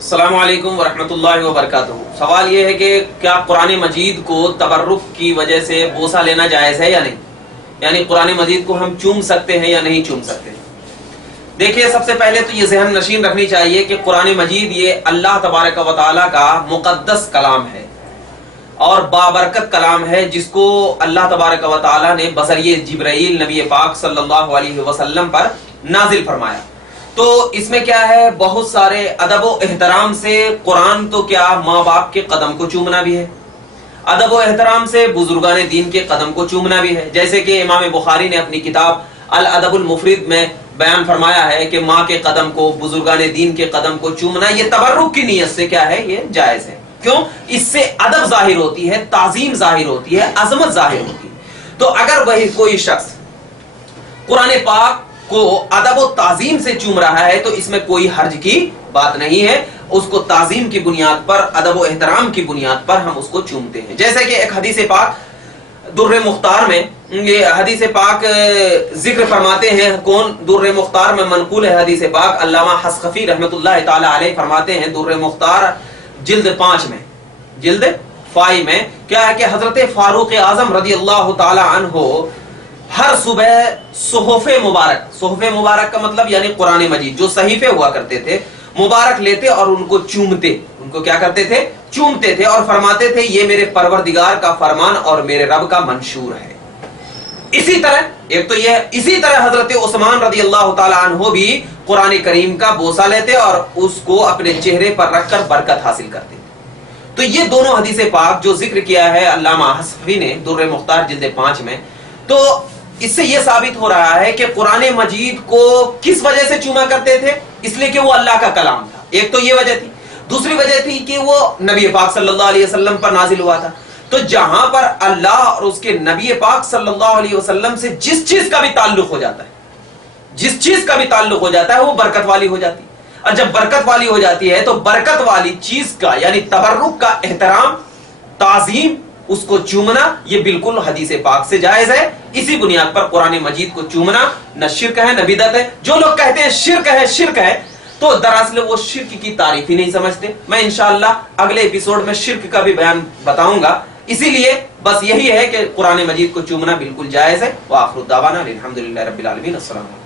अस्सलामु अलैकुम वरहमतुल्लाहि वबरकातुहू। सवाल ये है कि क्या कुरान मजीद को तबर्रुक की वजह से बोसा लेना जायज़ है या नहीं, यानी कुरान मजीद को हम चूम सकते हैं या नहीं चूम सकते। देखिए, सबसे पहले तो ये ज़हन नशीन रखनी चाहिए कि कुरान मजीद ये अल्लाह तबारक व तआला का मुक़द्दस कलाम है और बाबरकत कलाम है, जिसको अल्लाह तबारक व तआला ने बज़रिए जिब्राइल नबी पाक सल्लल्लाहु अलैहि वसल्लम पर नाजिल फरमाया। तो इसमें क्या है, बहुत सारे अदब व एहतराम से कुरान तो क्या माँ बाप के कदम को चूमना भी है, अदब व एहतराम से बुजुर्गान दीन के कदम को चूमना भी है। जैसे कि इमाम बुखारी ने अपनी किताब अल अदबुल मुफरिद में बयान फरमाया है कि माँ के कदम को, बुजुर्गान दीन के कदम को चूमना ये तबर्रुक की नीयत से क्या है, ये जायज है। क्यों? इससे अदब जाहिर होती है, ताजीम जाहिर होती है, अजमत जाहिर होती है। तो अगर वही कोई शख्स कुरान पाक को अदब व ताजीम से चूम रहा है तो इसमें कोई हर्ज की बात नहीं है। उसको ताजीम की बुनियाद पर, अदब व एहतराम की बुनियाद पर हम उसको चूमते हैं। जैसे कि एक हदीस पाक दुर्र मुख्तार में, ये हदीस पाक जिक्र फरमाते हैं, कौन? दुर्र मुख्तार में मनकूल है हदीस पाक, अल्लामा हसखफी रहमतुल्लाह ताला अलैह फरमाते हैं दुर्र मुख्तार जिल्द 5 में, जिल्द 5 में क्या है कि हजरत फारूक आजम रजी अल्लाह ताला अन्हो हर सुबह सोहफे मुबारक, सोहफे मुबारक का मतलब यानी कुरान मजीद जो सहीफे हुआ करते थे, मुबारक लेते और उनको चूमते, उनको क्या करते थे? चूमते थे और फरमाते थे ये मेरे परवरदिगार का फरमान और मेरे रब का मंशूर है। इसी तरह एक तो ये, इसी तरह हजरत उस्मान रजी अल्लाह ताला अन्हो भी कुरान करीम का बोसा लेते और उसको अपने चेहरे पर रखकर बरकत हासिल करते थे। तो ये दोनों हदीस पाक जो जिक्र किया है अल्लामा हसफी ने दुर्र मुख्तार जिल्द 5 में, तो इससे यह साबित हो रहा है कि कुरान मजीद को किस वजह से चूमा करते थे? इसलिए कि वो अल्लाह का कलाम था। एक तो ये वजह थी। दूसरी वजह थी कि वो नबी पाक सल्लल्लाहु अलैहि वसल्लम पर नाजिल हुआ था। तो जहां पर अल्लाह और उसके नबी पाक सल्लल्लाहु अलैहि वसल्लम से जिस चीज का भी ताल्लुक हो जाता है, जिस चीज का भी ताल्लुक हो जाता है, वो बरकत वाली हो जाती है। और जब बरकत वाली हो जाती है तो बरकत वाली चीज का यानी तबर्रुक का एहतराम, ताजीम, उसको चूमना ये बिल्कुल हदीस पाक से जायज है। इसी बुनियाद पर कुरान मजीद को चूमना न शिर्क है न बिदअत है। जो लोग कहते हैं शिर्क है, शिर्क है, तो दरअसल वो शिर्क की तारीफ ही नहीं समझते। मैं इंशाअल्लाह अगले एपिसोड में शिर्क का भी बयान बताऊंगा। इसीलिए बस यही है कि कुरान मजीद को चूमना बिल्कुल जायज है। व आखिर दावाना अल्हम्दुलिल्लाहि रब्बिल आलमीन। अस्सलाम।